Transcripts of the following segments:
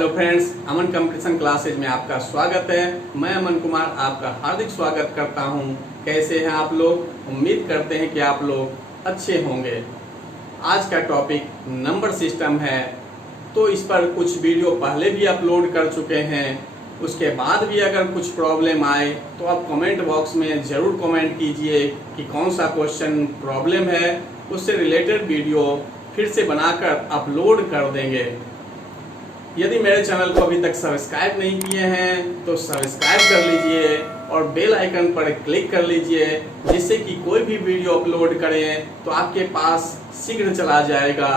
Hello friends, अमन competition classes में आपका स्वागत है। मैं अमन कुमार आपका हार्दिक स्वागत करता हूं। कैसे हैं आप लोग? उम्मीद करते हैं कि आप लोग अच्छे होंगे। आज का टॉपिक नंबर सिस्टम है, तो इस पर कुछ वीडियो पहले भी अपलोड कर चुके हैं। उसके बाद भी अगर कुछ प्रॉब्लम आए तो आप कमेंट बॉक्स में ज़रूर कमेंट कीजिए कि कौन सा क्वेश्चन प्रॉब्लम है। उससे रिलेटेड वीडियो फिर से बनाकर अपलोड कर देंगे। यदि मेरे चैनल को अभी तक सब्सक्राइब नहीं किए हैं तो सब्सक्राइब कर लीजिए और बेल आइकन पर क्लिक कर लीजिए, जिससे कि कोई भी वीडियो अपलोड करें तो आपके पास शीघ्र चला जाएगा।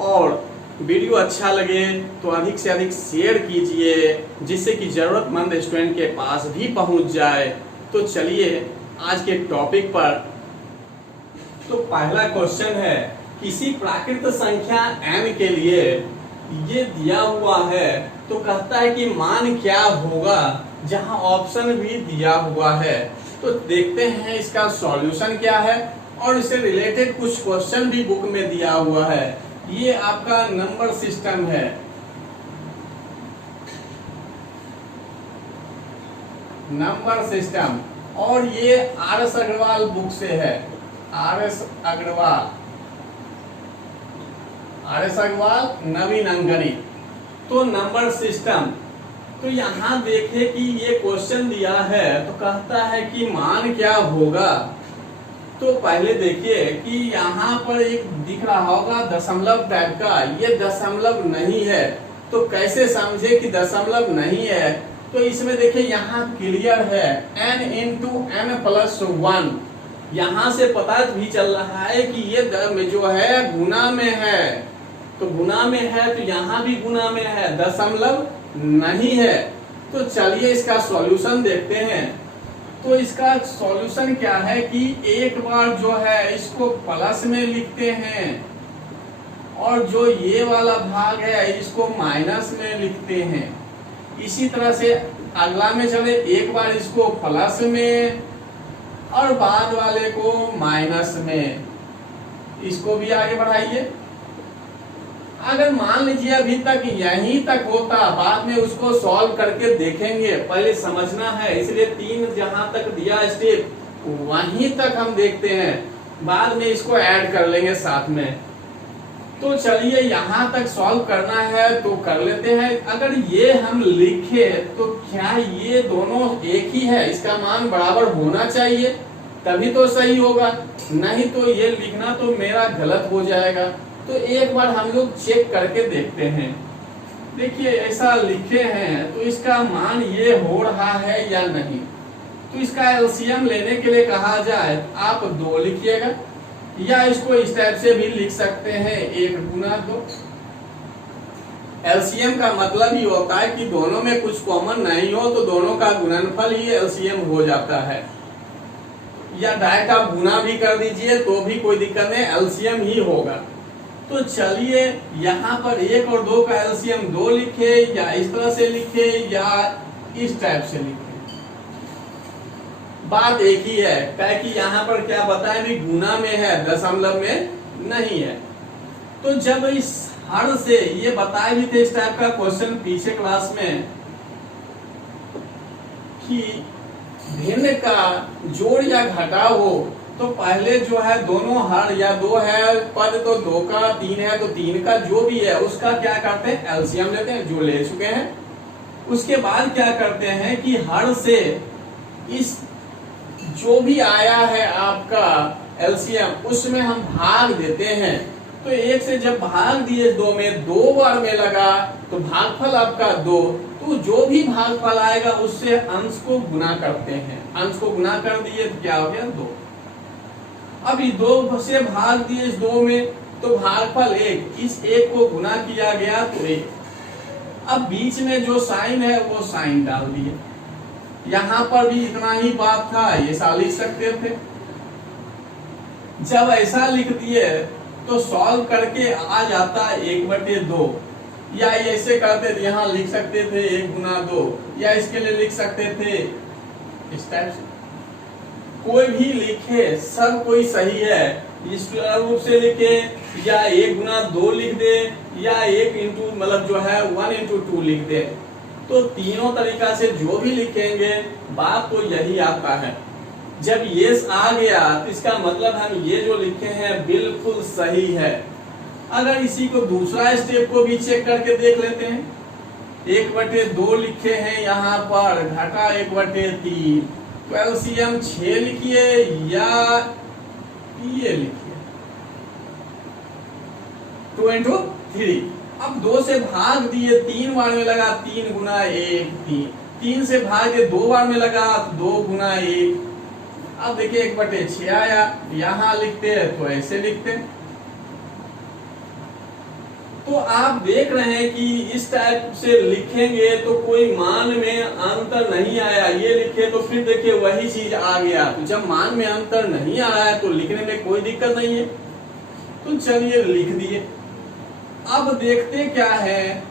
और वीडियो अच्छा लगे तो अधिक से अधिक शेयर कीजिए, जिससे कि ज़रूरतमंद स्टूडेंट के पास भी पहुंच जाए। तो चलिए आज के टॉपिक पर। तो पहला क्वेश्चन है, किसी प्राकृत संख्या n के लिए ये दिया हुआ है तो कहता है कि मान क्या होगा, जहां ऑप्शन भी दिया हुआ है। तो देखते हैं इसका सॉल्यूशन क्या है, और इससे रिलेटेड कुछ क्वेश्चन भी बुक में दिया हुआ है। ये आपका नंबर सिस्टम है। नंबर सिस्टम, और ये RS अग्रवाल बुक से है। RS अग्रवाल नवीन अंकगणित। तो नंबर सिस्टम, तो यहाँ देखे कि ये क्वेश्चन दिया है तो कहता है कि मान क्या होगा। तो पहले देखिए कि यहाँ पर एक दिख रहा होगा दशमलव टाइप का, ये दशमलव नहीं है। तो कैसे समझे कि दशमलव नहीं है? तो इसमें देखिए यहाँ क्लियर है n इंटू n प्लस 1। यहाँ से पता भी चल रहा है कि ये जो है गुना में है। तो गुना में है तो यहाँ भी गुना में है, दशमलव नहीं है। तो चलिए इसका सॉल्यूशन देखते हैं। तो इसका सॉल्यूशन क्या है कि एक बार जो है इसको प्लस में लिखते हैं, और जो ये वाला भाग है इसको माइनस में लिखते हैं। इसी तरह से अगला में चले, एक बार इसको प्लस में और बाद वाले को माइनस में। इसको भी आगे बढ़ाइए। अगर मान लीजिए अभी तक यहीं तक होता, बाद में उसको सॉल्व करके देखेंगे, पहले समझना है। इसलिए 3 जहां तक दिया स्टेप वहीं तक हम देखते हैं, बाद में इसको ऐड कर लेंगे साथ में। तो चलिए यहाँ तक सॉल्व करना है तो कर लेते हैं। अगर ये हम लिखे तो क्या ये दोनों एक ही है? इसका मान बराबर होना चाहिए, तभी तो सही होगा। नहीं तो ये लिखना तो मेरा गलत हो जाएगा। तो एक बार हम लोग चेक करके देखते हैं। देखिए ऐसा लिखे हैं तो इसका मान ये हो रहा है या नहीं। तो इसका एलसीएम लेने के लिए कहा जाए, आप 2 लिखिएगा, या इसको इस टाइप से भी लिख सकते हैं 1 गुना 2। एलसीएम का मतलब ही होता है कि दोनों में कुछ कॉमन नहीं हो तो दोनों का गुणनफल ही एलसीएम हो जाता है। या डायरेक्ट आप गुना भी कर दीजिए तो भी कोई दिक्कत नहीं, एलसीएम ही होगा। तो चलिए यहाँ पर 1 और 2 का एलसीएम 2 लिखे, या इस तरह से लिखे, या इस टाइप से लिखे, बात एक ही है। कि यहाँ पर क्या बताया भी गुना में है, दशमलव में नहीं है। तो जब इस हर से ये बताए भी थे इस टाइप का क्वेश्चन पीछे क्लास में कि भिन्न का जोड़ या घटाव हो, तो पहले जो है दोनों हर या 2 है पद, तो 2 का 3 है तो 3 का जो भी है उसका क्या करते हैं, एलसीएम लेते हैं, जो ले चुके हैं। उसके बाद क्या करते हैं कि हर से इस जो भी आया है आपका एलसीएम, उसमें हम भाग देते हैं। तो 1 से जब भाग दिए 2 में, 2 बार में लगा तो भागफल आपका 2। तो जो भी भागफल आएगा उससे अंश को गुना करते हैं। अंश को गुना कर दिए तो क्या हो गया, 2। अभी 2 से भाग दिए इस 2 में तो भागफल 1, इस 1 को गुना किया गया तो 1। अब बीच में जो साइन है वो साइन डाल दिए। यहाँ पर भी इतना ही बात था, ये सा लिख सकते थे। जब ऐसा लिख दिए तो सॉल्व करके आ जाता 1/2, या ऐसे करते थे, यहाँ लिख सकते थे 1 गुना 2, या इसके लिए लिख सकते थे इस टाइप से। कोई भी लिखे, सब कोई सही है। इस रूप से लिखे, या 1 गुना 2 लिख दे, या 1 इंटू मतलब जो है 1 इंटू 2 लिख दे। तो तीनों तरीका से जो भी लिखेंगे बात तो यही आता है। जब ये आ गया तो इसका मतलब हम ये जो लिखे हैं बिल्कुल सही है। अगर इसी को दूसरा स्टेप को भी चेक करके देख लेते हैं, 1/2 लिखे हैं यहाँ पर, घटा 1/3, तो एलसीएम 6 लिखिए या ये लिखिए 2 इंटू 3। अब 2 से भाग दिए, 3 बार में लगा 3 गुना 1 3, 3 से भाग दिए 2 बार में लगा 2 गुना 1। अब देखिए 1/6 आया, यहां लिखते हैं तो ऐसे लिखते हैं। तो आप देख रहे हैं कि इस टाइप से लिखेंगे तो कोई मान में अंतर नहीं आया, ये लिखे तो फिर देखिए वही चीज आ गया। तो जब मान में अंतर नहीं आया है तो लिखने में कोई दिक्कत नहीं है, तो चलिए लिख दिए। अब देखते क्या है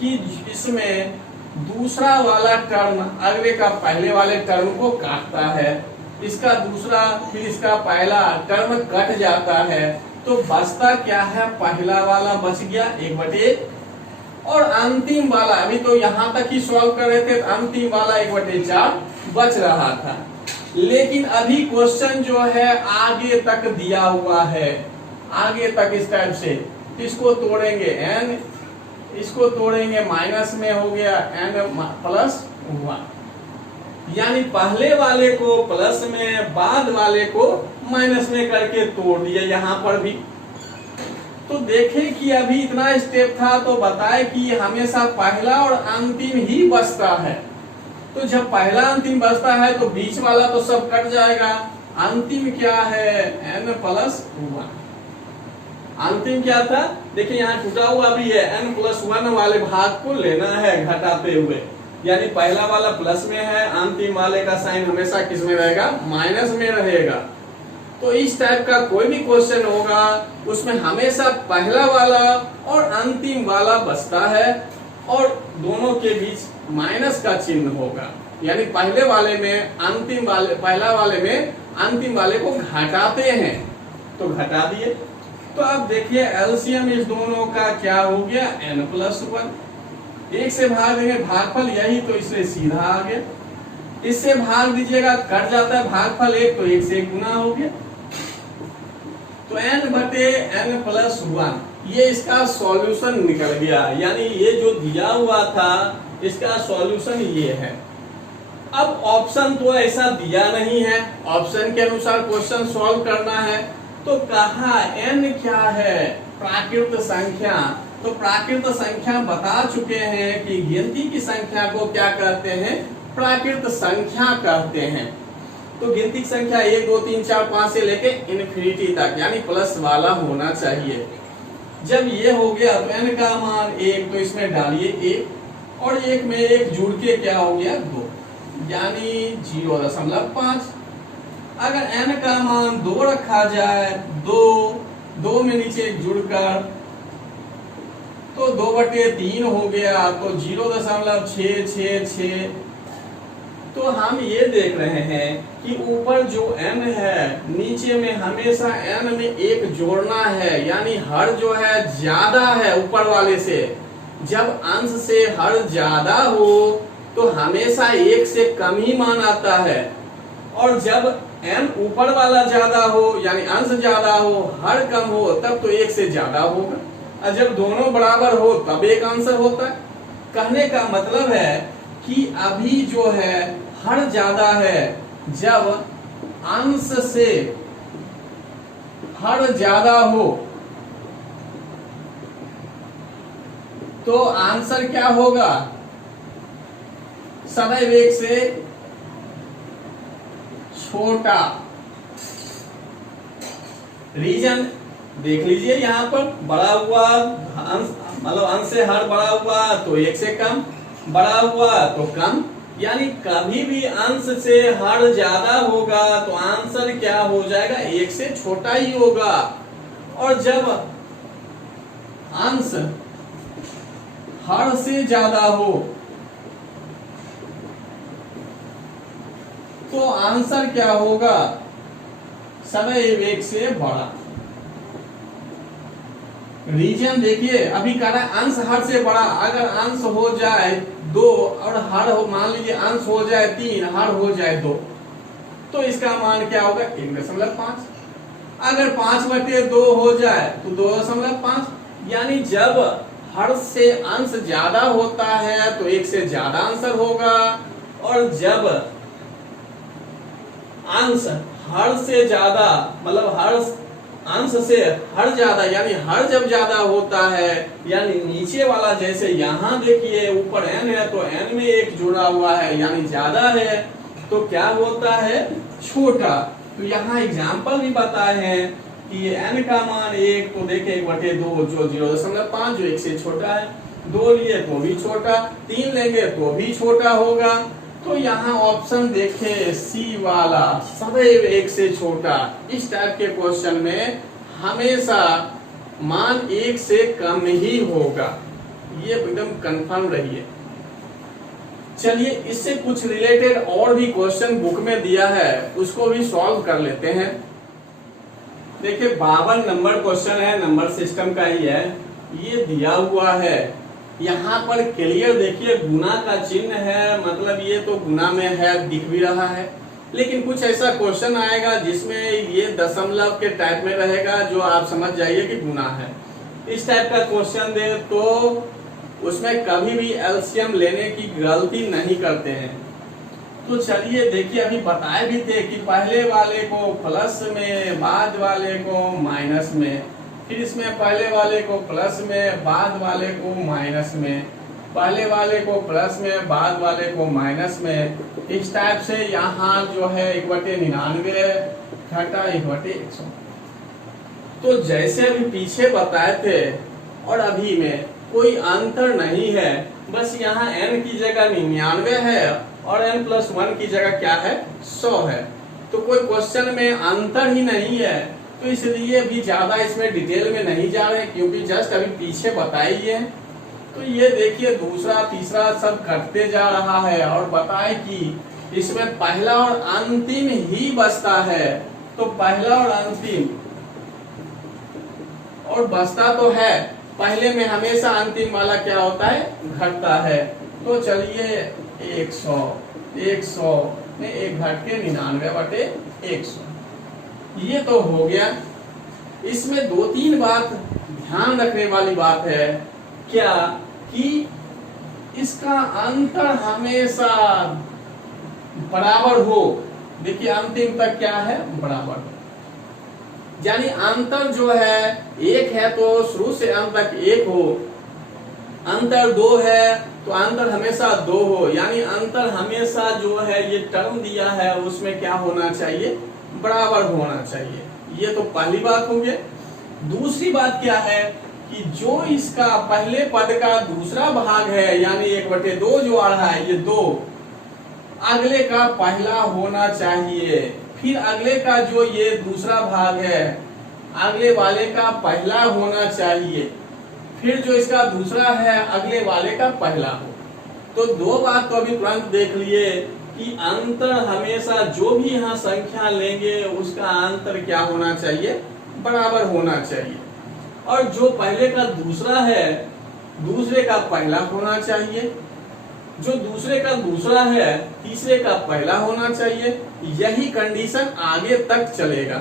कि इसमें दूसरा वाला टर्म अगले का पहले वाले टर्म को काटता है, इसका दूसरा फिर इसका पहला टर्म कट जाता है, तो बचता क्या है, पहला वाला बच गया 1/1, और अंतिम वाला अभी तो यहां तक ही सॉल्व कर रहे थे, तो अंतिम वाला 1/4 बच रहा था। लेकिन अभी क्वेश्चन जो है आगे तक दिया हुआ है, आगे तक इस टाइप से, इसको तोड़ेंगे n, इसको तोड़ेंगे माइनस में हो गया n+1, यानी पहले वाले को प्लस में बाद वाले को माइनस में करके तोड़ दिया यहाँ पर भी। तो देखें कि अभी इतना स्टेप था तो बताए कि हमेशा पहला और अंतिम ही बचता है। तो जब पहला अंतिम बचता है तो बीच वाला तो सब कट जाएगा। अंतिम क्या है, n+1। अंतिम क्या था, देखिए यहाँ टूटा हुआ भी है, n+1 वाले भाग को लेना है घटाते हुए, यानी पहला वाला प्लस में है, अंतिम वाले का साइन हमेशा किस में रहेगा, माइनस में रहेगा। तो इस टाइप का कोई भी क्वेश्चन होगा उसमें हमेशा पहला वाला और अंतिम वाला बचता है और दोनों के बीच माइनस का चिन्ह होगा, यानी पहले वाले में अंतिम वाले, पहला वाले में अंतिम वाले को घटाते हैं, तो घटा दिए। तो अब देखिए एलसीएम इस दोनों का क्या हो गया, n+1। 1 से भाग देंगे, भागफल यही तो इसलिए सीधा आ गया। इससे भाग दीजिएगा, कट जाता है भागफल 1, तो 1 से 1 गुना हो गया। तो n/n+1 ये इसका सॉल्यूशन निकल गया, यानी ये जो दिया हुआ था इसका सॉल्यूशन ये है। अब ऑप्शन तो ऐसा दिया नहीं है, ऑप्शन के अनुसार क्वेश्चन सॉल्व करना है। तो कहा n क्या है, प्राकृत संख्या। तो प्राकृत संख्या बता चुके हैं कि गिनती की संख्या को क्या कहते हैं, प्राकृत संख्या कहते हैं। तो गिनती की संख्या 1 2 3 4 5 से लेके इनफिनिटी तक, यानी प्लस वाला होना चाहिए। जब ये हो गया तो n का मान 1, तो इसमें डालिए 1 और 1 में 1 जुड़ के क्या हो गया 2, यानी 0.5। अगर n का मान 2 रखा जाए, 2 में नीचे 1 जुड़कर, तो 2/3 हो गया, तो 0.666। तो हम ये देख रहे हैं कि ऊपर जो n है नीचे में हमेशा n में 1 जोड़ना है, यानी हर जो है ज्यादा है ऊपर वाले से। जब अंश से हर ज्यादा हो तो हमेशा 1 से कम ही मान आता है, और जब n ऊपर वाला ज्यादा हो यानी अंश ज्यादा हो, हर कम हो, तब तो 1 से ज्यादा होगा, और जब दोनों बराबर हो तब एक आंसर होता है। कहने का मतलब है कि अभी जो है हर ज्यादा है, जब अंश से हर ज्यादा हो तो आंसर क्या होगा, सदैव 1 से छोटा। रीजन देख लीजिए, यहाँ पर बड़ा हुआ अंश, मतलब अंश से हर बड़ा हुआ तो 1 से कम, बड़ा हुआ तो कम, यानी कभी भी अंश से हर ज्यादा होगा तो आंसर क्या हो जाएगा, 1 से छोटा ही होगा। और जब अंश हर से ज्यादा हो तो आंसर क्या होगा, सदैव 1 से बड़ा। रीजन देखिए अभी कह रहा है अंश हर से बड़ा, अगर अंश हो जाए 2 और हर हो, मान लीजिए अंश हो जाए 3, हर हो जाए 2, तो इसका मान क्या होगा 1.5। अगर 5/2 हो जाए तो 2.5, यानी जब हर से अंश ज्यादा होता है तो 1 से ज्यादा आंसर होगा, और जब अंश हर से ज्यादा मतलब हर अंश से हर ज्यादा, यानी हर जब ज्यादा होता है, यानी नीचे वाला जैसे यहाँ देखिए ऊपर n है तो n में 1 जुड़ा हुआ है यानी ज्यादा है, तो क्या होता है छोटा। तो यहाँ एग्जाम्पल भी बताए हैं कि ये n का मान 1, तो देखिए 1/2 जो 0.5 जो 1 से छोटा है, 2 लिए तो भी छोटा, 3 लेंगे तो भी छोटा होगा। तो यहाँ ऑप्शन देखें सी वाला सदैव 1 से छोटा, इस टाइप के क्वेश्चन में हमेशा मान 1 से कम ही होगा, ये एकदम कंफर्म रहिए। चलिए इससे कुछ रिलेटेड और भी क्वेश्चन बुक में दिया है, उसको भी सॉल्व कर लेते हैं। देखिए 52 नंबर क्वेश्चन है, नंबर सिस्टम का ही है, ये दिया हुआ है। यहाँ पर क्लियर देखिए गुना का चिन्ह है, मतलब ये तो गुना में है, दिख भी रहा है। लेकिन कुछ ऐसा क्वेश्चन आएगा जिसमें ये दशमलव के टाइप में रहेगा, जो आप समझ जाइए कि गुना है। इस टाइप का क्वेश्चन दे तो उसमें कभी भी एलसीएम लेने की गलती नहीं करते हैं। तो चलिए देखिए अभी बताए भी थे कि पहले वाले को प्लस में, बाद वाले को माइनस में, फिर इसमें पहले वाले को प्लस में, बाद वाले को माइनस में, पहले वाले को प्लस में, बाद वाले को माइनस में। इस टाइप से यहाँ जो है 1/99 घटा 1/100। तो जैसे अभी पीछे बताए थे और अभी में कोई अंतर नहीं है, बस यहाँ n की जगह 99 है और n+1 की जगह क्या है 100 है। तो कोई क्वेश्चन में अंतर ही नहीं है, तो इसलिए भी ज्यादा इसमें डिटेल में नहीं जा रहे, क्योंकि जस्ट अभी पीछे बताई है। तो ये देखिए दूसरा तीसरा सब घटते जा रहा है, और बताए कि इसमें पहला और अंतिम ही बचता है। तो पहला और अंतिम और बचता तो है, पहले में हमेशा अंतिम वाला क्या होता है घटता है। तो चलिए 100 में 1 घट के 99/100, ये तो हो गया। इसमें 2-3 बात ध्यान रखने वाली बात है, क्या कि इसका अंतर हमेशा बराबर हो। देखिए अंतिम तक क्या है बराबर, यानी अंतर जो है 1 है तो शुरू से अंत तक 1 हो, अंतर 2 है तो अंतर हमेशा 2 हो, यानी अंतर हमेशा जो है ये टर्म दिया है उसमें क्या होना चाहिए बराबर होना चाहिए। ये तो पहली बात हो गई। दूसरी बात क्या है कि जो इसका पहले पद का दूसरा भाग है, यानी 1/2 जो आ रहा है ये 2, अगले का पहला होना चाहिए। फिर अगले का जो ये दूसरा भाग है अगले वाले का पहला होना चाहिए, फिर जो इसका दूसरा है अगले वाले का पहला हो। तो 2 बात तो अभी तुरंत देख लिए कि अंतर हमेशा जो भी यहाँ संख्या लेंगे उसका अंतर क्या होना चाहिए बराबर होना चाहिए, और जो पहले का दूसरा है दूसरे का पहला होना चाहिए, जो दूसरे का दूसरा है तीसरे का पहला होना चाहिए। यही कंडीशन आगे तक चलेगा।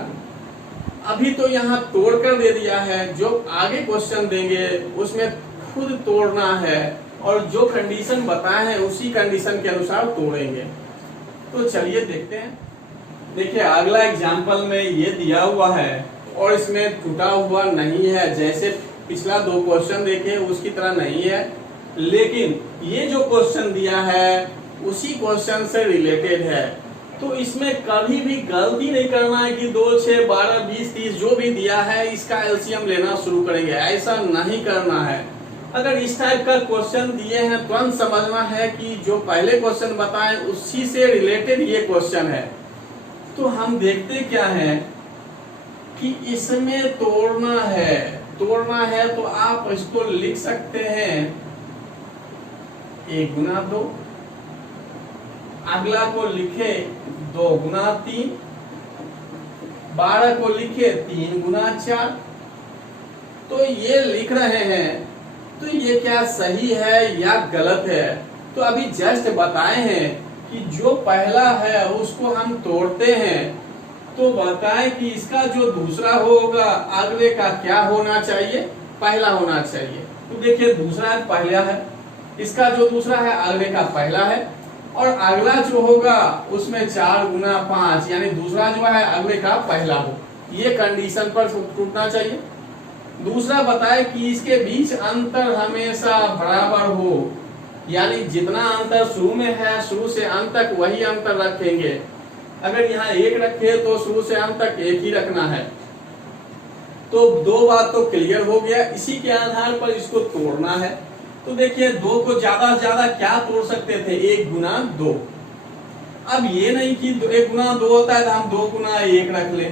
अभी तो यहाँ तोड़ कर दे दिया है, जो आगे क्वेश्चन देंगे उसमें खुद तोड़ना है, और जो कंडीशन बताए हैं उसी कंडीशन के अनुसार तोड़ेंगे। तो चलिए देखते हैं। देखिए अगला एग्जाम्पल में ये दिया हुआ है और इसमें टूटा हुआ नहीं है, जैसे पिछला 2 क्वेश्चन देखे उसकी तरह नहीं है, लेकिन ये जो क्वेश्चन दिया है उसी क्वेश्चन से रिलेटेड है। तो इसमें कभी भी गलती नहीं करना है कि 2, 6, 12, 20, 30 जो भी दिया है इसका एलसीएम लेना शुरू करेंगे, ऐसा नहीं करना है। अगर इस टाइप का क्वेश्चन दिए हैं तुरंत समझना है कि जो पहले क्वेश्चन बताए उसी से रिलेटेड ये क्वेश्चन है। तो हम देखते क्या है कि इसमें तोड़ना है तो आप इसको लिख सकते हैं 1 गुना 2, अगला को लिखे 2 गुना 3, 12 को लिखे 3 गुना 4। तो ये लिख रहे हैं, तो ये क्या सही है या गलत है? तो अभी जस्ट बताए हैं कि जो पहला है उसको हम तोड़ते हैं, तो बताएं कि इसका जो दूसरा होगा अगले का क्या होना चाहिए? पहला होना चाहिए। तो देखिए दूसरा पहला है, इसका जो दूसरा है अगले का पहला है, और अगला जो होगा उसमें 4 गुना 5 यानी दूसरा जो है अगले का पहला हो, ये कंडीशन पर टूटना चाहिए। दूसरा बताए कि इसके बीच अंतर हमेशा बराबर हो, यानी जितना अंतर शुरू में है शुरू से अंत तक वही अंतर रखेंगे। अगर यहाँ 1 रखे तो शुरू से अंत तक 1 ही रखना है। तो 2 बात तो क्लियर हो गया, इसी के आधार पर इसको तोड़ना है। तो देखिए 2 को ज्यादा से ज्यादा क्या तोड़ सकते थे? 1 गुना 2। अब ये नहीं कि 1 गुना 2 होता है तो हम 2 गुना 1 रख ले,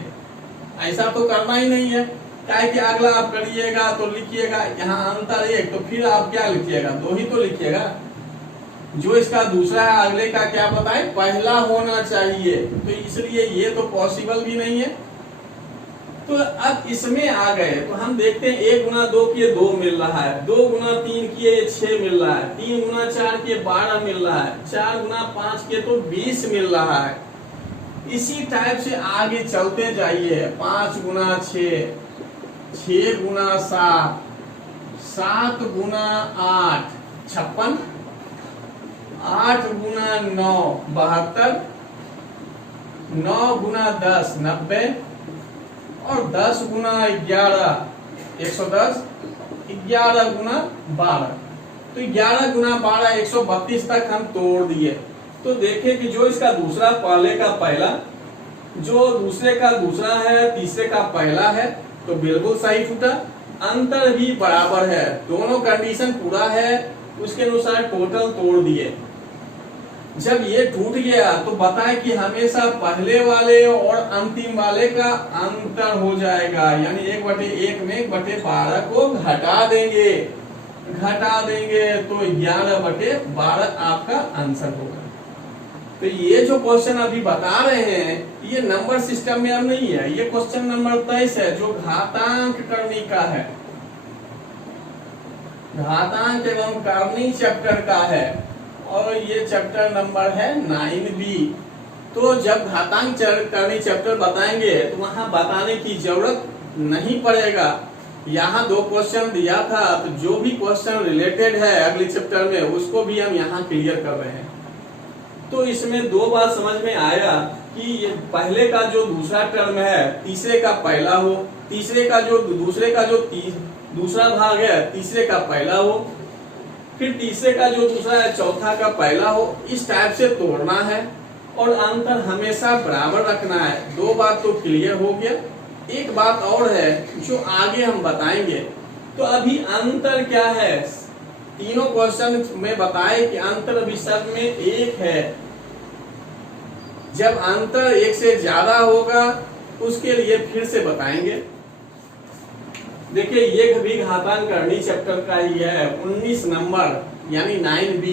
ऐसा तो करना ही नहीं है। क्या कि अगला आप करिएगा तो लिखिएगा यहाँ अंतर 1, तो फिर आप क्या लिखिएगा? 2 ही तो लिखिएगा। जो इसका दूसरा है अगले का क्या बताए? पहला होना चाहिए, तो इसलिए ये तो पॉसिबल भी नहीं है। तो अब इसमें आ गए तो हम देखते हैं 1 गुना 2 किए 2 मिल रहा है, 2 गुना 3 किए 6 मिल रहा है, 3 गुना 4 किए 12 मिल रहा है, 4 गुना 5 किए तो 20 मिल रहा है। इसी टाइप से आगे चलते जाइए। 5 गुना 6, 6 गुना 7, 7 गुना 8 56, 8 गुना 9 72, 9 गुना 10 90, और 10 गुना 11 110, 11 गुना 12, तो 11 गुना 12 132 तक हम तोड़ दिए। तो देखें कि जो इसका दूसरा पहले का पहला, जो दूसरे का दूसरा है तीसरे का पहला है, तो बिल्कुल सही टूटा। अंतर भी बराबर है, दोनों कंडीशन पूरा है, उसके अनुसार टोटल तोड़ दिए। जब ये टूट गया तो बताए कि हमेशा पहले वाले और अंतिम वाले का अंतर हो जाएगा, यानी 1/1 में 1/12 को घटा देंगे, तो 11/12 आपका आंसर होगा। तो ये जो क्वेश्चन अभी बता रहे हैं ये नंबर सिस्टम में अब नहीं है, ये क्वेश्चन नंबर 23 है जो घातांक करनी का है, घातांक एवं करनी चैप्टर का है, और ये चैप्टर नंबर है 9B। तो जब घातांक करनी चैप्टर बताएंगे तो वहां बताने की जरूरत नहीं पड़ेगा। यहाँ 2 क्वेश्चन दिया था, तो जो भी क्वेश्चन रिलेटेड है अगले चैप्टर में उसको भी हम यहाँ क्लियर कर रहे हैं। तो इसमें 2 बात समझ में आया कि ये पहले का जो दूसरा टर्म है तीसरे का पहला हो, तीसरे का जो दूसरे का जो दूसरा भाग है तीसरे का पहला हो, फिर तीसरे का जो दूसरा है चौथा का पहला हो, इस टाइप से तोड़ना है और अंतर हमेशा बराबर रखना है। 2 बात तो क्लियर हो गया। एक बात और है जो आगे हम बताएंगे। तो अभी अंतर क्या है? तीनों क्वेश्चन में बताए कि अंतर अभी सब में 1 है। जब अंतर 1 से ज्यादा होगा उसके लिए फिर से बताएंगे। देखिए ये भी घातांक करनी चैप्टर का ही है, 19 नंबर यानी 9B,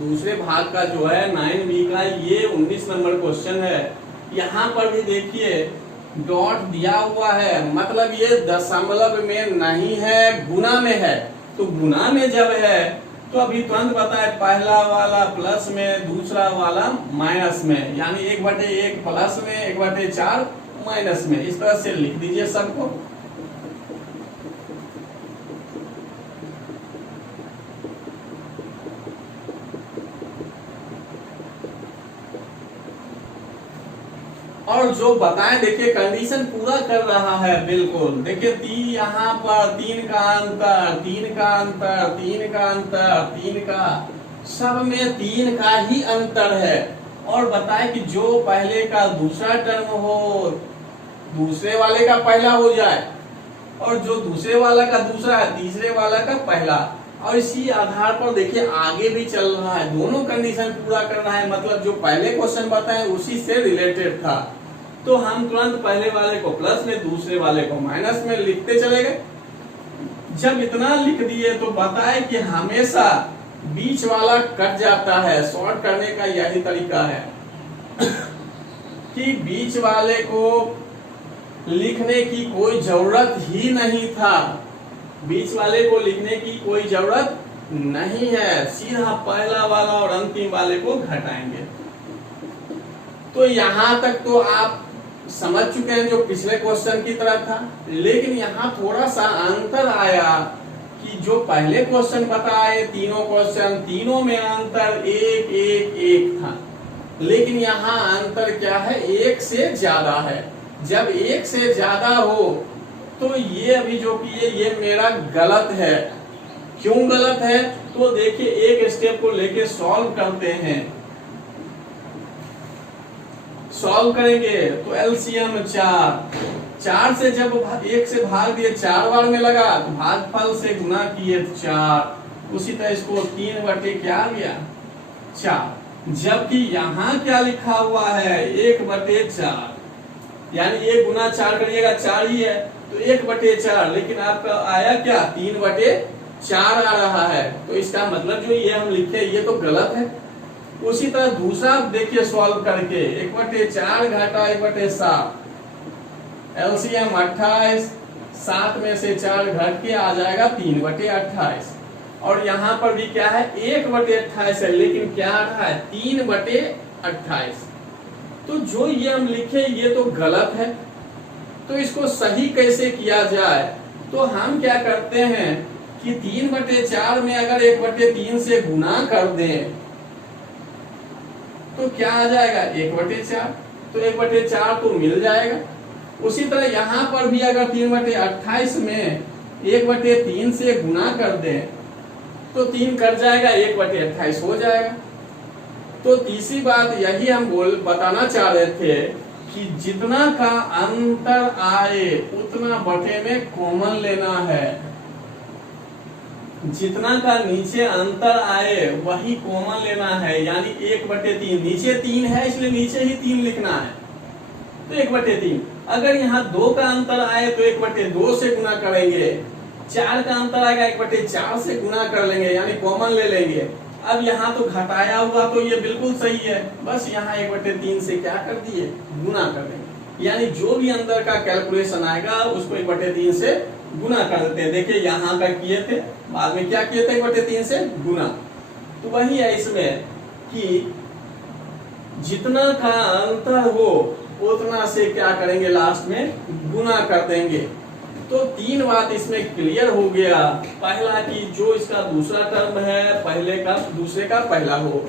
दूसरे भाग का जो है 9B का ये 19 नंबर क्वेश्चन है। यहाँ पर भी देखिए डॉट दिया हुआ है, मतलब ये दशमलव में नहीं है, गुना में है। तो गुना में जब है तो अभी तुरंत बताए पहला वाला प्लस में दूसरा वाला माइनस में, यानी 1/1 प्लस में 1/4 माइनस में, इस तरह से लिख दीजिए सबको। और जो बताएं देखिए कंडीशन पूरा कर रहा है बिल्कुल। देखिए यहाँ पर 3 का अंतर, 3 का अंतर, 3 का अंतर, 3 का, सब में 3 का ही अंतर है। और बताएं कि जो पहले का दूसरा टर्म हो दूसरे वाले का पहला हो जाए, और जो दूसरे वाला का दूसरा है तीसरे वाला का पहला। और इसी आधार पर देखिए आगे भी चल रहा है, दोनों कंडीशन पूरा करना है, मतलब जो पहले क्वेश्चन बताए उसी से रिलेटेड था। तो हम तुरंत पहले वाले को प्लस में दूसरे वाले को माइनस में लिखते चले गए। जब इतना लिख दिए तो बताए कि हमेशा बीच वाला कट जाता है, शॉर्ट करने का यही तरीका है कि बीच वाले को लिखने की कोई जरूरत ही नहीं था, बीच वाले को लिखने की कोई जरूरत नहीं है, सीधा पहला वाला और अंतिम वाले को घटाएंगे। तो यहां तक तो आप समझ चुके हैं जो पिछले क्वेश्चन की तरह था, लेकिन यहाँ थोड़ा सा अंतर आया कि जो पहले क्वेश्चन बताए तीनों क्वेश्चन, तीनों में अंतर एक एक एक था, लेकिन यहाँ अंतर क्या है, एक से ज्यादा है। जब एक से ज्यादा हो तो ये अभी जो किए ये मेरा गलत है। क्यों गलत है, तो देखिए एक स्टेप को लेके सॉल्व करते हैं। सॉल्व करेंगे तो एलसीएम 4 से जब एक से भाग दिए 4 बार में लगा तो भागफल से गुना किए 4, उसी तरह इसको 3 बटे क्या आ गया 4। जबकि यहाँ क्या लिखा हुआ है 1 बटे 4, यानी 1 गुना 4 करिएगा 4 ही है तो 1 बटे 4, लेकिन आपका आया क्या 3 बटे 4 आ रहा है। तो इसका मतलब जो ये हम लिखे ये तो गलत है। उसी तरह दूसरा देखिए सॉल्व करके 1 बटे 4 घटा 1 बटे 7, एलसीएम 28, 7 में से 4 घट के आ जाएगा 3 बटे 28। और यहाँ पर भी क्या है 1 बटे 28 है, लेकिन क्या आ रहा है 3 बटे 28। तो जो ये हम लिखे ये तो गलत है। तो इसको सही कैसे किया जाए, तो हम क्या करते हैं कि 3 बटे 4 में अगर 1 बटे 3 से गुना कर दें तो क्या आ जाएगा 1 बटे 4, तो 1 बटे 4 तो मिल जाएगा। उसी तरह यहाँ पर भी अगर 3 बटे 28 में 1 बटे 3 से गुना कर दें तो 3 कट जाएगा 1 बटे 28 हो जाएगा। तो तीसरी बात यही हम बताना चाह रहे थे कि जितना का अंतर आए उतना बटे में कॉमन लेना है, जितना का नीचे अंतर आए वही कॉमन लेना है। यानी 1 बटे 3, नीचे 3 है इसलिए नीचे ही 3 लिखना है, तो 1 बटे 3। अगर यहाँ 2 का अंतर आए तो 1 बटे 2 से गुना करेंगे, 4 का अंतर आएगा 1 बटे 4 से गुना कर लेंगे, यानी कॉमन ले लेंगे। अब यहाँ तो घटाया हुआ तो ये बिल्कुल सही है, बस यहाँ 1 बटे 3 से क्या कर दिए गुना कर देंगे, यानी जो भी अंदर का कैलकुलेशन आएगा उसको 1 बटे 3 से गुना कर देते हैं। देखिए यहाँ का किए थे, बाद में क्या किए थे 1 बटे 3 से गुना। तो वही है इसमें कि जितना का अंतर हो उतना से क्या करेंगे लास्ट में गुना कर देंगे। तो 3 बात इसमें क्लियर हो गया। पहला कि जो इसका दूसरा टर्म है पहले का दूसरे का पहला हो,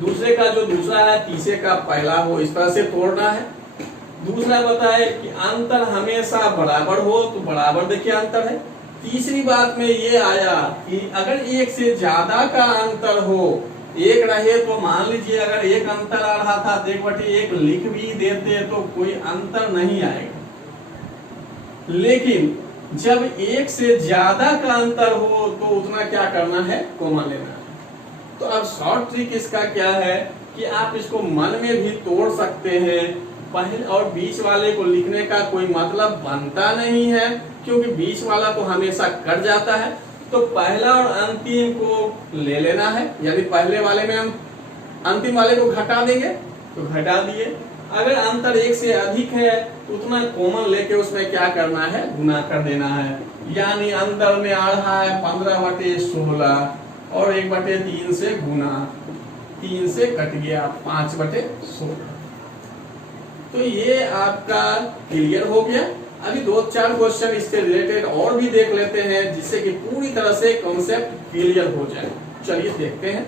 दूसरे का जो दूसरा है तीसरे का पहला हो, इस तरह से तोड़ना है। दूसरा बताए कि अंतर हमेशा बराबर हो, तो बराबर देखिए अंतर है। तीसरी बात में ये आया कि अगर 1 से ज्यादा का अंतर हो, 1 रहे तो मान लीजिए अगर 1 अंतर आ रहा था तो 1 बटे 1 लिख भी देते तो कोई अंतर नहीं आएगा, लेकिन जब 1 से ज्यादा का अंतर हो तो उतना क्या करना है कॉमन लेना है। तो अब शॉर्ट ट्रिक इसका क्या है कि आप इसको मन में भी तोड़ सकते हैं। पहले और बीच वाले को लिखने का कोई मतलब बनता नहीं है, क्योंकि बीच वाला तो हमेशा कट जाता है। तो पहला और अंतिम को ले लेना है, यानी पहले वाले में हम अंतिम वाले को घटा देंगे तो घटा दिए। अगर अंतर 1 से अधिक है तो उतना कॉमन लेके उसमें क्या करना है गुना कर देना है। यानी अंतर में आ रहा है 15 बटे 16 और 1 बटे 3 से गुना, 3 से कट गया 5 बटे 16। तो ये आपका क्लियर हो गया। अभी 2-4 क्वेश्चन इससे रिलेटेड और भी देख लेते हैं जिससे कि पूरी तरह से कॉन्सेप्ट क्लियर हो जाए। चलिए देखते हैं।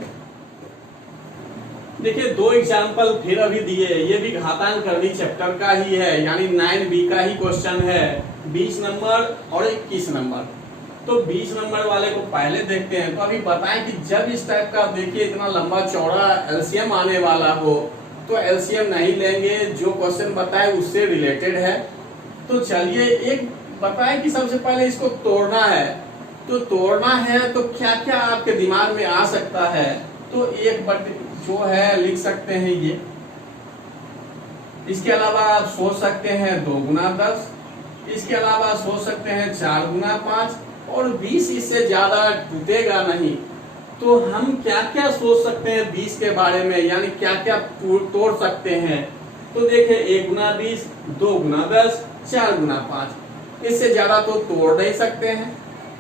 देखिए 2 एग्जाम्पल फिर अभी दिए, ये भी घातांक करनी चैप्टर का ही है, यानी 9B का ही क्वेश्चन है, 20 नंबर और 21 नंबर। तो 20 नंबर वाले को पहले देखते हैं। तो अभी बताएं कि जब इस टाइप का देखिए इतना लंबा चौड़ा एलसीएम आने वाला हो तो एलसीएम नहीं लेंगे, जो क्वेश्चन बताए उससे रिलेटेड है। तो चलिए एक बताएं कि सबसे पहले इसको तोड़ना है। तो तोड़ना है तो क्या क्या आपके दिमाग में आ सकता है, तो 1 बटे जो है लिख सकते हैं ये। इसके अलावा आप सोच सकते हैं 2 गुना 10, इसके अलावा सोच सकते हैं 4 गुना 5, और 20 इससे ज्यादा टूटेगा नहीं। तो हम क्या क्या सोच सकते हैं 20 के बारे में, यानी क्या क्या तोड़ सकते हैं। तो देखिए 1 गुना 20, 2 गुना 10, 4 गुना 5, इससे ज्यादा तो तोड़ नहीं सकते हैं।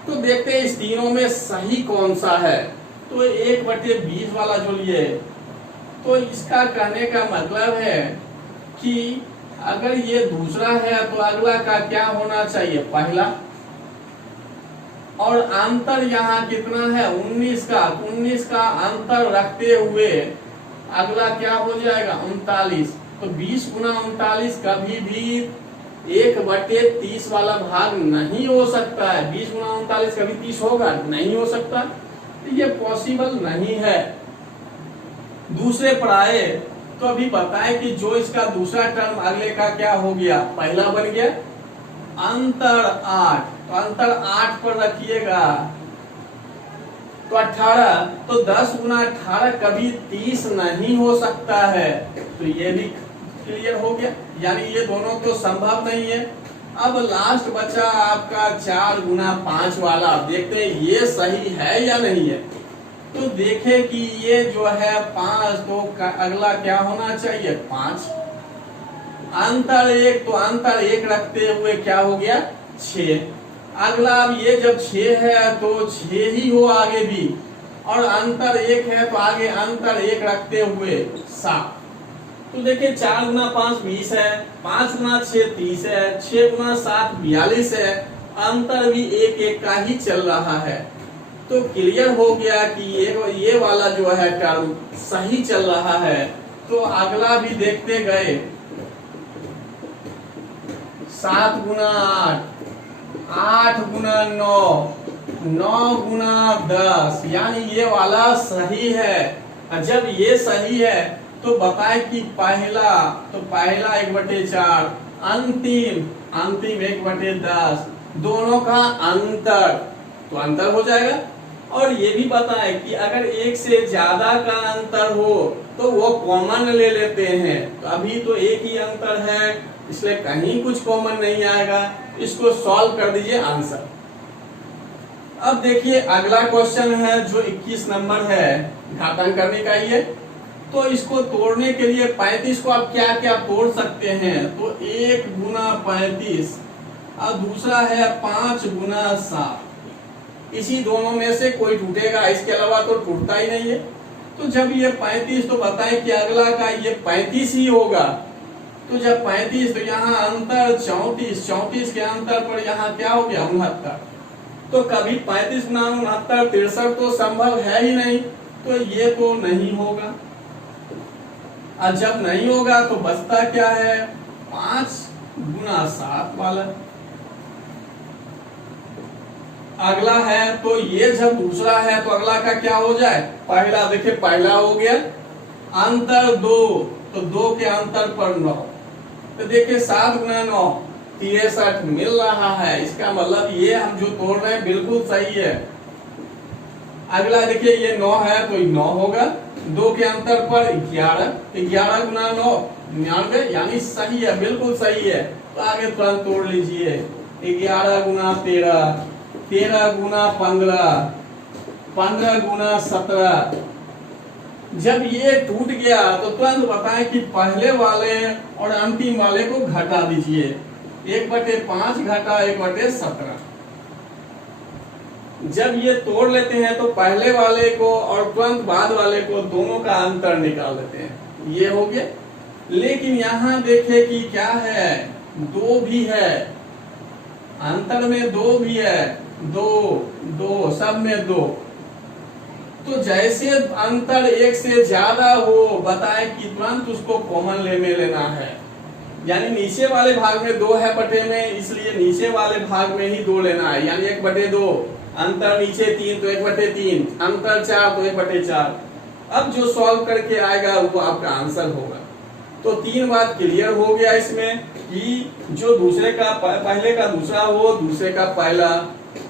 तो देखते हैं इस तीनों में सही कौन सा है। तो 1/20 वाला जो लिए, तो इसका कहने का मतलब है कि अगर ये दूसरा है तो अगला का क्या होना चाहिए, पहला। और अंतर यहाँ कितना है, 19 का। 19 का अंतर रखते हुए अगला क्या हो जाएगा, 39। तो 20 गुना 39 कभी भी 1/30 वाला भाग नहीं हो सकता है। 20 गुना 39 कभी 30 होगा, नहीं हो सकता, ये पॉसिबल नहीं है। दूसरे पर आए तो अभी बताए कि जो इसका दूसरा टर्म अगले का क्या हो गया, पहला बन गया। अंतर 8, तो अंतर 8 पर रखिएगा तो 18। तो 10 गुना 18 कभी 30 नहीं हो सकता है, तो ये भी क्लियर हो गया, यानी ये दोनों तो संभव नहीं है। अब लास्ट बचा आपका 4 गुना 5 वाला, देखते हैं ये सही है या नहीं है। तो देखें कि ये जो है 5, तो अगला क्या होना चाहिए, 5। अंतर 1, तो अंतर 1 रखते हुए क्या हो गया, 6। अगला अब ये जब 6 है तो 6 ही हो आगे भी, और अंतर 1 है तो आगे अंतर 1 रखते हुए 7। तो देखिए 4 गुना 5 20 है, 5 गुना 6 30 है, 6 गुना 7 42 है। अंतर भी 1 का ही चल रहा है। तो क्लियर हो गया कि ये वाला जो है टर्म सही चल रहा है। तो अगला भी देखते गए, 7 गुना 8, 8 गुना 9, 9 गुना 10, यानी ये वाला सही है। जब ये सही है तो बताए कि पहला, तो पहला 1/4, अंतिम 1/10, दोनों का अंतर, तो अंतर हो जाएगा। और ये भी बताए कि अगर 1 से ज्यादा का अंतर हो तो वो कॉमन ले लेते हैं। तो अभी तो 1 ही अंतर है, इसलिए कहीं कुछ कॉमन नहीं आएगा। इसको सॉल्व कर दीजिए आंसर। अब देखिए अगला क्वेश्चन है जो 21 नंबर है, घातांक करने का ही है। तो इसको तोड़ने के लिए 35 को आप क्या क्या तोड़ सकते हैं, तो 1 गुना 35 और दूसरा है 5 गुना 7। इसी दोनों में से कोई टूटेगा, इसके अलावा तो टूटता ही नहीं है। तो जब ये 35, तो बताएं कि अगला का ये 35 ही होगा। तो जब 35, तो यहाँ अंतर 34, 34 के अंतर पर यहाँ क्या हो गया, 69। तो कभी 35 गुना 69 63 तो संभव है ही नहीं, तो ये तो नहीं होगा। और जब नहीं होगा तो बचता क्या है, 5 गुना 7 वाला। अगला है तो ये जब दूसरा है तो अगला का क्या हो जाए, पहला। देखिए पहला हो गया, अंतर 2, तो 2 के अंतर पर 9। तो देखिए 7 गुना 9 63 मिल रहा है। इसका मतलब ये हम जो तोड़ रहे हैं बिल्कुल सही है। अगला देखिए ये 9 है तो 9 होगा, 2 के अंतर पर 11, 11 गुना 9 99, यानी सही है, बिल्कुल सही है। तो आगे तुरंत तोड़ लीजिए, 11 गुना 13, 13 गुना 15, 15 गुना 17। जब ये टूट गया तो तुरंत बताएं कि पहले वाले और अंतिम वाले को घटा दीजिए। 1/5 घटा 1/17। जब ये तोड़ लेते हैं तो पहले वाले को और तुरंत बाद वाले को दोनों का अंतर निकाल लेते हैं, ये हो गया। लेकिन यहाँ देखे कि क्या है, 2 भी है, अंतर में 2 भी है, 2 सब में 2। तो जैसे अंतर 1 से ज्यादा हो, बताए कि तुरंत उसको कॉमन में लेना है। यानी नीचे वाले भाग में 2 है बटे में, इसलिए नीचे वाले भाग में ही 2 लेना है, यानी 1/2। अंतर नीचे 3 तो 1/3, अंतर 4 तो 1/4। अब जो सॉल्व करके आएगा वो आपका आंसर होगा। तो 3 बात क्लियर हो गया इसमें कि जो दूसरे का पहले का दूसरा हो, दूसरे का पहला,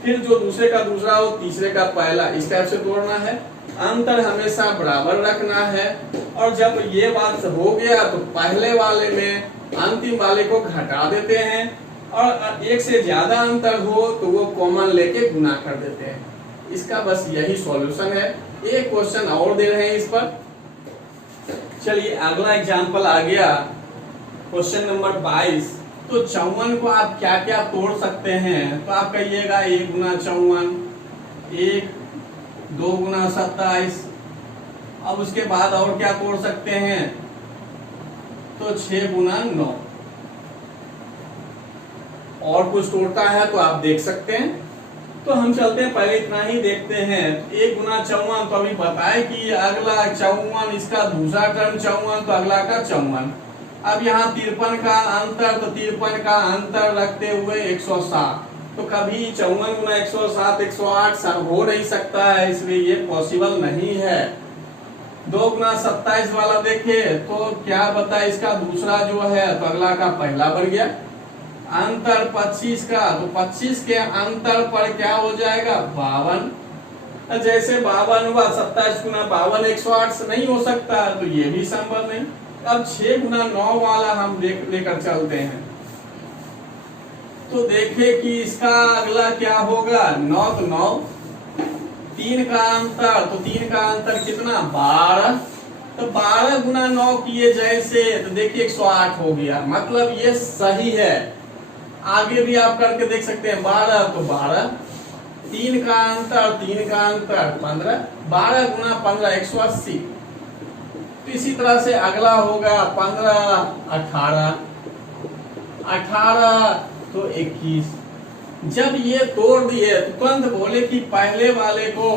फिर जो दूसरे का दूसरा हो, तीसरे का पहला, इस टाइप से तोड़ना है। अंतर हमेशा बराबर रखना है। और जब ये बात हो गया तो पहले वाले में अंतिम वाले को घटा देते हैं, और 1 से ज्यादा अंतर हो तो वो कॉमन लेके गुना कर देते हैं। इसका बस यही सॉल्यूशन है। एक क्वेश्चन और दे रहे हैं इस पर। चलिए अगला एग्जांपल आ गया, क्वेश्चन नंबर 22। तो 54 को आप क्या क्या तोड़ सकते हैं, तो आप कहिएगा 1 गुना 54, 1, 2 गुना 27। अब उसके बाद और क्या तोड़ सकते हैं, तो 6 गुना 9। और कुछ तोड़ता है तो आप देख सकते हैं। तो हम चलते हैं, पहले इतना ही देखते हैं। 1 गुना 54, तो अभी बताए कि अगला 54, इसका दूसरा टर्म 54, तो अगला का 54। अब यहाँ 53 का अंतर, तो 53 का अंतर रखते हुए 107। तो कभी 54 गुना 107 108 हो नहीं सकता है, इसलिए ये पॉसिबल नहीं है। 2 गुना 27 वाला देखे तो क्या बताए, इसका दूसरा जो है तो अगला का पहला बढ़ गया। अंतर 25 का, तो 25 के अंतर पर क्या हो जाएगा 52। जैसे 52 हुआ, 27 गुना 52 108 से नहीं हो सकता, तो ये भी संभव नहीं। अब 6 गुना 9 वाला हम लेकर चलते हैं, तो देखें कि इसका अगला क्या होगा, 9 तो 9, 3 का अंतर, तो 3 का अंतर कितना 12। तो 12 गुना 9 किए जैसे, तो देखिए 108 हो गया, मतलब ये सही है। आगे भी आप करके देख सकते हैं, 12 तो 12, 3 का अंतर 3 का अंतर 15, 12 गुना 15 180। तो इसी तरह से अगला होगा 15 18, 18 तो 21। जब ये तोड़ दिए तो तुरंत बोले कि पहले वाले को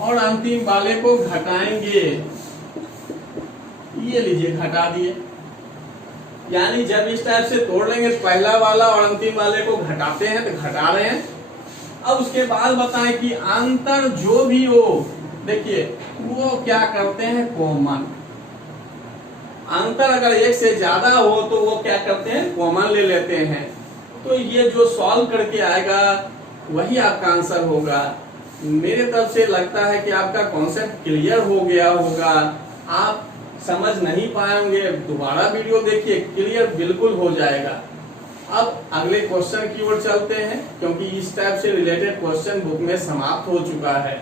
और अंतिम वाले को घटाएंगे। ये लीजिए घटा दिए, यानी जब इस टाइप से तोड़ लेंगे तो पहला वाला और अंतिम वाले को घटाते हैं, तो घटा रहे हैं। अब उसके बाद बताएं कि अंतर जो भी हो, देखिए वो क्या करते हैं कॉमन। अंतर अगर 1 से ज्यादा हो तो वो क्या करते हैं कॉमन ले लेते हैं। तो ये जो सॉल्व करके आएगा वही आपका आंसर होगा। मेरे तरफ से लगता है कि आपका कॉन्सेप्ट क्लियर हो गया होगा। आप समझ नहीं पाएंगे, दोबारा वीडियो देखिए, क्लियर बिल्कुल हो जाएगा। अब अगले क्वेश्चन की ओर चलते हैं, क्योंकि इस टाइप से रिलेटेड क्वेश्चन बुक में समाप्त हो चुका है।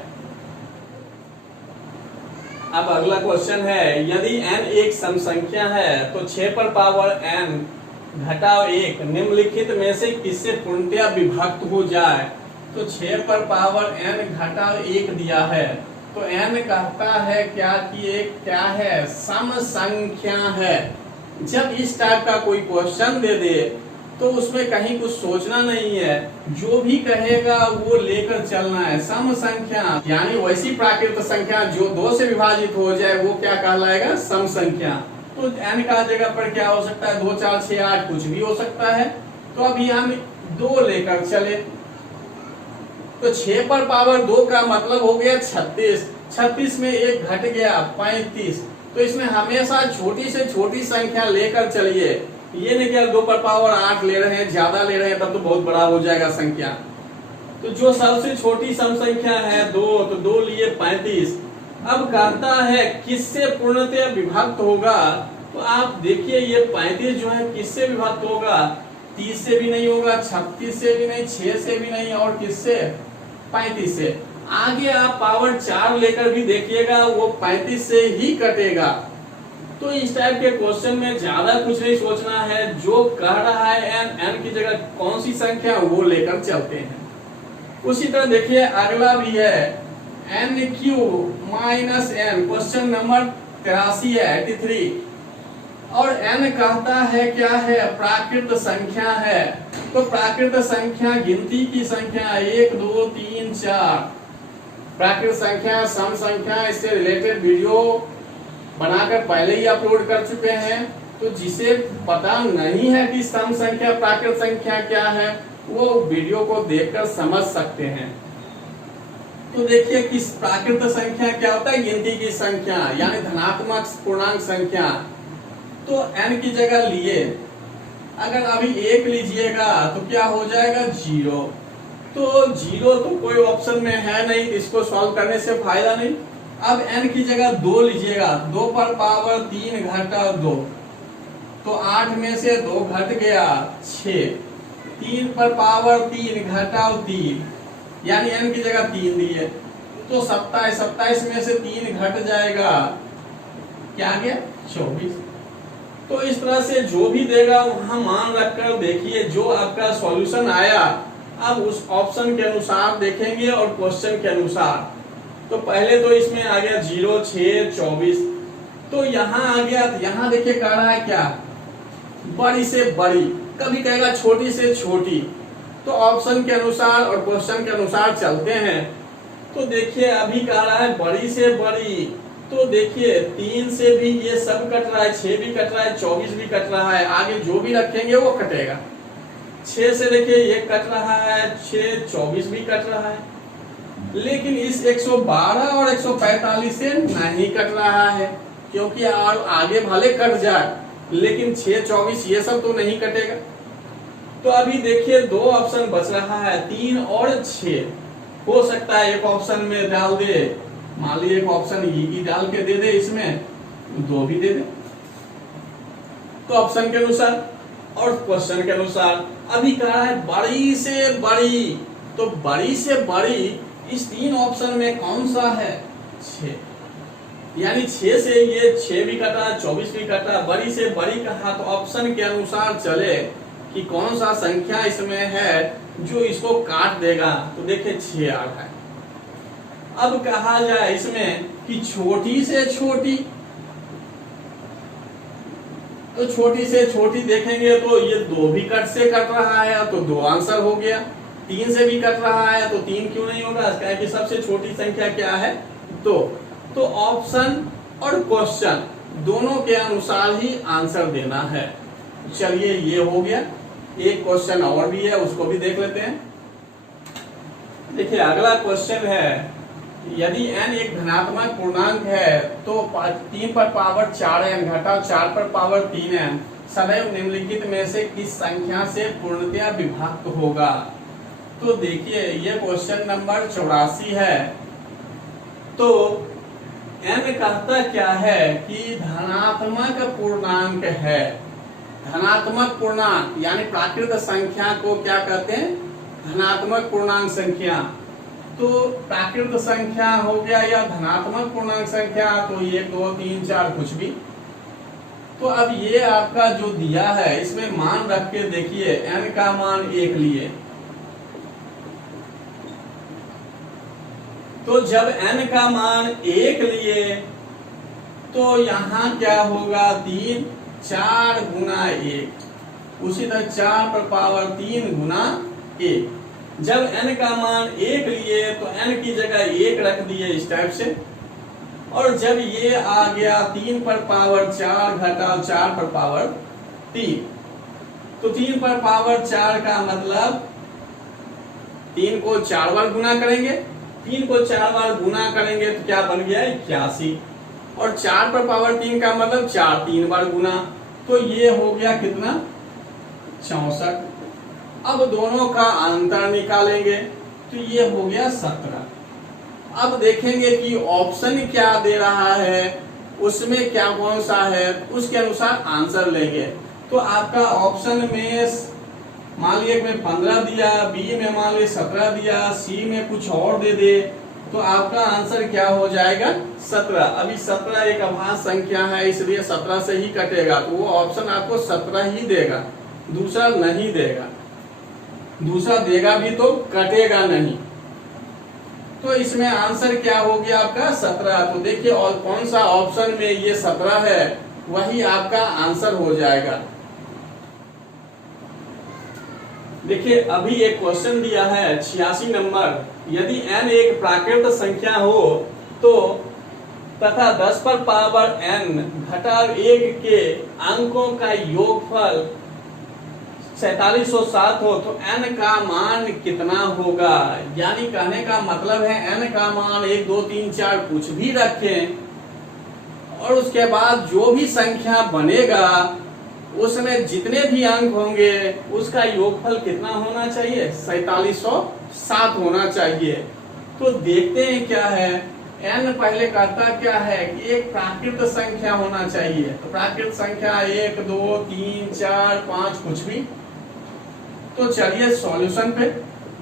अब अगला क्वेश्चन है, यदि n एक सम संख्या है तो 6 पर पावर n घटाव 1 निम्नलिखित में से किससे पूर्णतया विभक्त हो जाए। तो 6 पर पावर n घटाव 1 दिया है, तो n कहता है क्या कि एक क्या है सम संख्या है। जब इस टाइप का कोई क्वेश्चन दे दे तो उसमें कहीं कुछ सोचना नहीं है, जो भी कहेगा वो लेकर चलना है। सम संख्या यानी वैसी प्राकृत संख्या जो 2 से विभाजित हो जाए वो क्या कहलाएगा सम संख्या। तो n का जगह पर क्या हो सकता है 2 4 6 8 कुछ भी हो सकता है। तो अभी हम 2 लेकर चले, तो 6 पर पावर 2 का मतलब हो गया 36। 36 में 1 घट गया 35। तो इसमें हमेशा छोटी से छोटी संख्या लेकर चलिए। ये नहीं कि 2 पर पावर 8 ले रहे हैं, ज्यादा ले रहे हैं, तब तो बहुत बड़ा हो जाएगा संख्या। तो जो सबसे छोटी सम संख्या है 2, तो 2 लिए 35। अब कहता है किससे पूर्णतया विभक्त होगा। तो आप देखिए ये 35 जो है किससे विभक्त होगा, 30 से भी नहीं होगा, 36 से भी नहीं, 6 से भी नहीं, और किससे 35 से। आगे आप पावर 4 लेकर भी देखिएगा वो 35 से ही कटेगा। तो इस टाइप के क्वेश्चन में ज्यादा कुछ नहीं सोचना है, जो कह रहा है n की जगह कौन सी संख्या वो लेकर चलते हैं। उसी तरह देखिए अगला भी है n³ minus n, question number 83 है 83, और n कहता है क्या है प्राकृत संख्या है। तो प्राकृत संख्या गिनती की संख्या 1 2 3 4 प्राकृत संख्या सम संख्या, इससे रिलेटेड वीडियो बनाकर पहले ही अपलोड कर चुके हैं। तो जिसे पता नहीं है कि सम संख्या प्राकृत संख्या क्या है वो वीडियो को देखकर समझ सकते हैं। तो देखिए कि प्राकृत संख्या क्या होता है गिनती की संख्या यानी धनात्मक पूर्णांक संख्या। तो n की जगह लिए अगर अभी 1 लीजिएगा तो क्या हो जाएगा 0। तो 0 तो कोई ऑप्शन में है नहीं, इसको सॉल्व करने से फायदा नहीं। अब n की जगह 2 लीजिएगा, 2 पर पावर 3 घटा 2, तो 8 में से 2 घट गया 6, 3 पर पावर 3 घटाओ 3, यानी n की जगह 3 दिए, तो 27, 27 में से 3 घट जाएगा क्या गया 24। तो इस तरह से जो भी देगा वहां मान रखकर देखिए जो आपका सॉल्यूशन आया, अब उस ऑप्शन के अनुसार देखेंगे और क्वेश्चन के अनुसार। तो पहले तो इसमें आ गया 0, 6, 24, तो यहाँ आ गया, यहाँ देखिए कह रहा है क्या, बड़ी से बड़ी, कभी कहेगा छोटी से छोटी। तो ऑप्शन के अनुसार और क्वेश्चन के अनुसार चलते हैं। तो देखिए अभी कह रहा है बड़ी से बड़ी, तो देखिए 3 से भी ये सब कट रहा है, 6 भी कट रहा है, 24 भी कट रहा है, आगे जो भी रखेंगे वो कटेगा। 6 से देखिए ये कट रहा है, 6, 24 भी कट रहा है, लेकिन इस 112 और 145 से नहीं कट रहा है, क्योंकि आगे भले कट जाए लेकिन 6, 24 ये सब तो नहीं कटेगा। तो अभी देखिए 2 ऑप्शन बच रहा है, 3 और 6। हो सकता है एक ऑप्शन में डाल दे, मान लीजिए एक ऑप्शन ई डाल के दे दे, इसमें 2 भी दे दे। तो ऑप्शन के अनुसार और क्वेश्चन के अनुसार अभी कह रहा है बड़ी से बड़ी, तो बड़ी से बड़ी इस 3 ऑप्शन में कौन सा है, 6, यानी 6 से ये 6 भी कटा, 24 भी कटा, बड़ी से बड़ी कहा, तो ऑप्शन के अनुसार चले कि कौन सा संख्या इसमें है जो इसको काट देगा। तो देखिए 6 आ रहा है। अब कहा जाए इसमें कि छोटी से छोटी, तो छोटी से छोटी देखेंगे तो ये 2 भी कट से कट रहा है, तो 2 आंसर हो गया। 3 से भी कट रहा है, तो 3 क्यों नहीं होगा, कि सबसे छोटी संख्या क्या है, 2। तो ऑप्शन और क्वेश्चन दोनों के अनुसार ही आंसर देना है। चलिए ये हो गया। एक क्वेश्चन और भी है, उसको भी देख लेते हैं। देखिए अगला क्वेश्चन है, यदि n एक धनात्मक पूर्णांक है तो 3 पर पावर 4n घटा 4 पर पावर 3n सदैव निम्नलिखित में से किस संख्या से पूर्णतया विभक्त होगा। तो देखिए ये क्वेश्चन नंबर 84 है। तो n कहता क्या है कि धनात्मक पूर्णांक है। धनात्मक पूर्णांक यानी प्राकृत संख्या को क्या कहते हैं, धनात्मक पूर्णांक संख्या। तो प्राकृत संख्या हो गया या धनात्मक पूर्णांक संख्या, तो 1, 2, 3, 4 कुछ भी। तो अब ये आपका जो दिया है इसमें मान रख के देखिए, n का मान 1 लिए, तो जब n का मान 1 लिए तो यहाँ क्या होगा, 3, 4 गुना 1, उसी तरह 4 पर पावर 3 गुना 1। जब n का मान 1 लिए तो n की जगह 1 रख दिए इस टाइप से, और जब ये आ गया 3 पर पावर 4 घटा 4 पर पावर 3, तो 3 पर पावर 4 का मतलब 3 को 4 बार गुना करेंगे, 3 को 4 बार गुना करेंगे तो क्या बन गया, 81। और 4 पर पावर 3 का मतलब 4 3 बार गुना, तो ये हो गया कितना, 64। अब दोनों का अंतर निकालेंगे तो ये हो गया 17। अब देखेंगे कि ऑप्शन क्या दे रहा है, उसमें क्या कौन सा है, उसके अनुसार आंसर लेंगे। तो आपका ऑप्शन में मान लीजिए में 15 दिया, बी में मान लीजिए 17 दिया, सी में कुछ और दे दे, तो आपका आंसर क्या हो जाएगा, 17। अभी 17 एक अभाज्य संख्या है, इसलिए 17 से ही कटेगा, तो वो ऑप्शन आपको 17 ही देगा, दूसरा नहीं देगा। दूसरा देगा भी तो कटेगा नहीं। तो इसमें आंसर क्या हो गया आपका, 17। तो देखिए और कौन सा ऑप्शन में ये 17 है, वही आपका आंसर हो जाएगा। देखिए अभी एक क्वेश्चन दिया है 86 नंबर, यदि n एक प्राकृत संख्या हो तो तथा 10 पर पावर n घटा 1 के अंकों का योगफल 4707 हो तो n का मान कितना होगा। यानी कहने का मतलब है n का मान 1, 2, 3, 4 कुछ भी रखें, और उसके बाद जो भी संख्या बनेगा उसमें जितने भी अंक होंगे उसका योगफल कितना होना चाहिए, 4707 होना चाहिए। तो देखते हैं क्या है, n पहले कहता क्या है कि एक प्राकृत संख्या होना चाहिए। तो प्राकृत संख्या 1, 2, 3, 4, 5 कुछ भी। तो चलिए सॉल्यूशन पे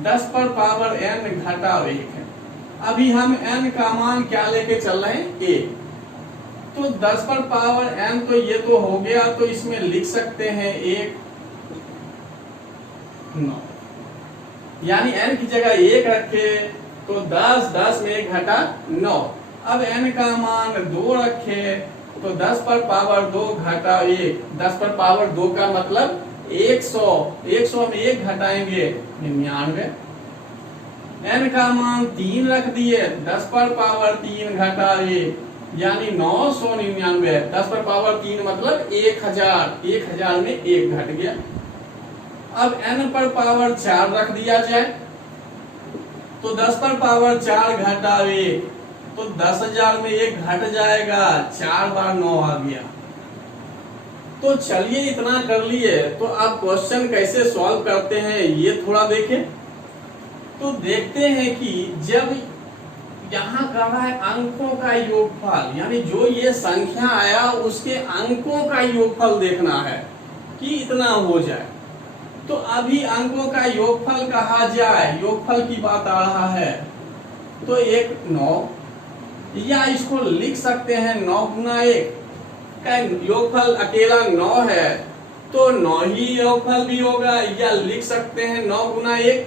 10 पर पावर n घटा 1 है। अभी हम n का मान क्या लेके चल रहे हैं, a। तो 10 पर पावर n तो ये तो हो गया, तो इसमें लिख सकते हैं 1 9, यानी n की जगह 1 रखे तो 10 में 1 घटा 9। अब n का मान 2 रखे तो 10 पर पावर 2 घटा 1, 10 पर पावर 2 का मतलब 100, 100 में 1 घटाएंगे 99। n का मान 3 रख दिए, 10 पर पावर 3 घटा 1 यानी 999, 10 पर पावर 3 मतलब 1000, 1000 में 1 घट गया। अब n पर पावर 4 रख दिया जाए तो 10 पर पावर 4 घटा 1 तो 10,000 में 1 घट जाएगा, 4 बार 9 आ गया। तो चलिए इतना कर लिए, तो अब क्वेश्चन कैसे सॉल्व करते हैं ये थोड़ा देखें। तो देखते हैं कि जब यहाँ कर रहा है अंकों का योगफल, यानी जो ये संख्या आया उसके अंकों का योगफल देखना है कि इतना हो जाए। तो अभी अंकों का योगफल कहा जाए, योगफल की बात आ रहा है, तो 1 9, या इसको लिख सकते हैं 9 गुना 1 का योगफल अकेला 9 है तो 9 ही योगफल भी होगा, या लिख सकते हैं 9 गुना 1।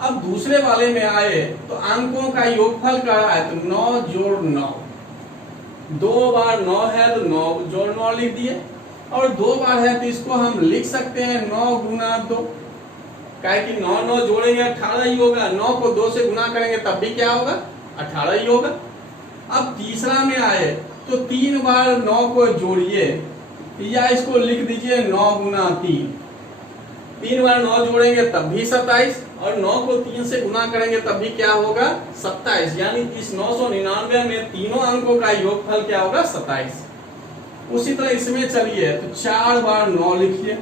अब दूसरे वाले में आए तो अंकों का योगफल कर रहा है तो 9 जोड़ 9, 2 बार 9 है तो 9 जोड़ 9 लिख दिए, और 2 बार है तो इसको हम लिख सकते हैं 9 गुना 2, क्या कि 9 9 जोड़ेंगे 18 ही होगा, 9 को 2 से गुना करेंगे तब भी क्या होगा 18 ही होगा। अब तीसरा में आए तो 3 बार 9 को जोड़िए, या इसको लिख दीजिए 9 गुना 3, 3 बार 9 जोड़ेंगे तब भी 27, और 9 को 3 से गुना करेंगे तब भी क्या होगा 27, यानी इस 999 में तीनों अंकों का योगफल क्या होगा 27। उसी तरह इसमें चलिए तो 4 बार 9 लिखिए,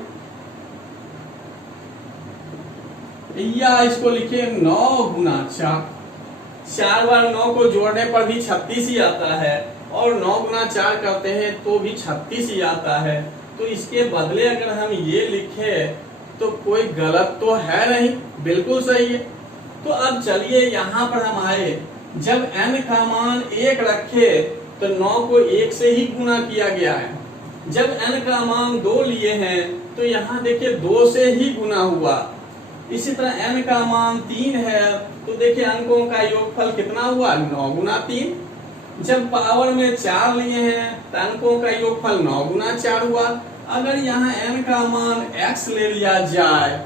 या इसको लिखिए 9 गुना 4, 4 बार 9 को जोड़ने पर भी 36 ही आता है, और 9 गुना 4 करते हैं तो भी 36 ही आता है। तो इसके बदले अगर हम ये लिखे तो कोई गलत तो है नहीं, बिल्कुल सही है। तो अब चलिए यहाँ पर हम आए, जब n का मान 1 रखे तो 9 को 1 से ही गुना किया गया है, जब n का मान 2 लिए हैं तो यहाँ देखिए 2 से ही गुना हुआ। इसी तरह n का मान 3 है तो देखिए अंकों का योगफल कितना हुआ 9 गुना 3। जब पावर में 4 लिए हैं तो अंकों का योगफल 9 गुना 4 हुआ। अगर यहाँ n का मान x ले लिया जाए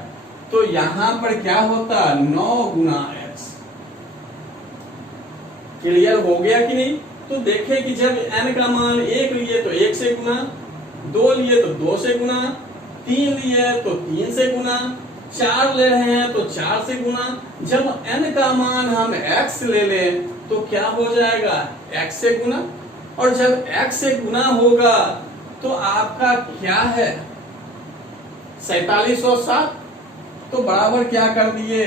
तो यहाँ पर क्या होता 9 गुना x। क्लियर हो गया कि नहीं? तो देखें कि जब n का मान 1 लिए तो 1 से गुना, 2 लिए तो 2 से गुना, 3 लिए तो 3 से गुना, 4 ले रहे हैं तो 4 से गुना। जब n का मान हम x ले लें तो क्या हो जाएगा x से गुना, और जब x से गुना होगा तो आपका क्या है 4707, तो बराबर क्या कर दिए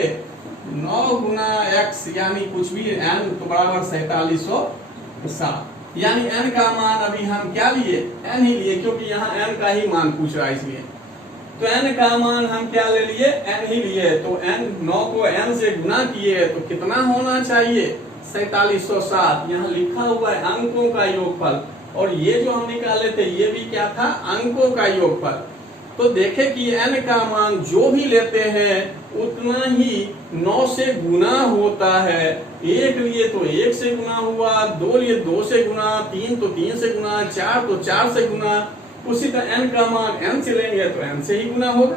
9 गुना x, यानी कुछ भी n तो बराबर 4707, यानी n का मान अभी हम क्या लिए n ही लिए, क्योंकि यहाँ n का ही मान पूछ रहा है इसलिए। तो n का मान हम क्या ले लिए n ही लिए, तो n 9 को n से गुना किए तो कितना होना चाहिए 4707। यहाँ लिखा हुआ है अंकों का योगफल, और ये जो हम निकाले थे ये भी क्या था अंकों का योगफल। तो देखें कि n का मान जो भी लेते हैं उतना ही 9 से गुना होता है। 1 लिए तो 1 से गुना हुआ, 2 लिए 2 से गुना, 3 तो 3 से गुना, 4 तो 4 से गुना। उसी तरह n का मान n से लेंगे तो n से ही गुना होगा।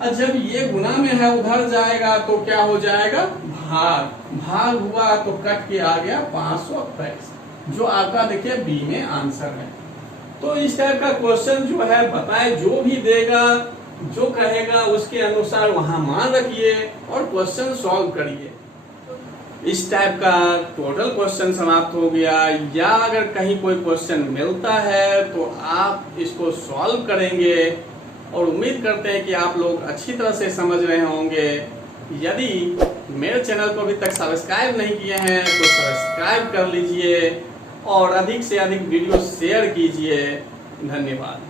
और जब ये गुना में है उधर जाएगा तो क्या हो जाएगा भाग, भाग हुआ तो कट के आ गया 528, जो आपका देखिए बी में आंसर है। तो इस टाइप का क्वेश्चन जो है बताए, जो भी देगा जो कहेगा उसके अनुसार वहां मान रखिए और क्वेश्चन सॉल्व करिए। इस टाइप का टोटल क्वेश्चन समाप्त हो गया। या अगर कहीं कोई क्वेश्चन मिलता है तो आप इसको सॉल्व करेंगे, और उम्मीद करते हैं कि आप लोग अच्छी तरह से समझ रहे होंगे। यदि मेरे चैनल को अभी तक सब्सक्राइब नहीं किए हैं तो सब्सक्राइब कर लीजिए और अधिक से अधिक वीडियो शेयर कीजिए। धन्यवाद।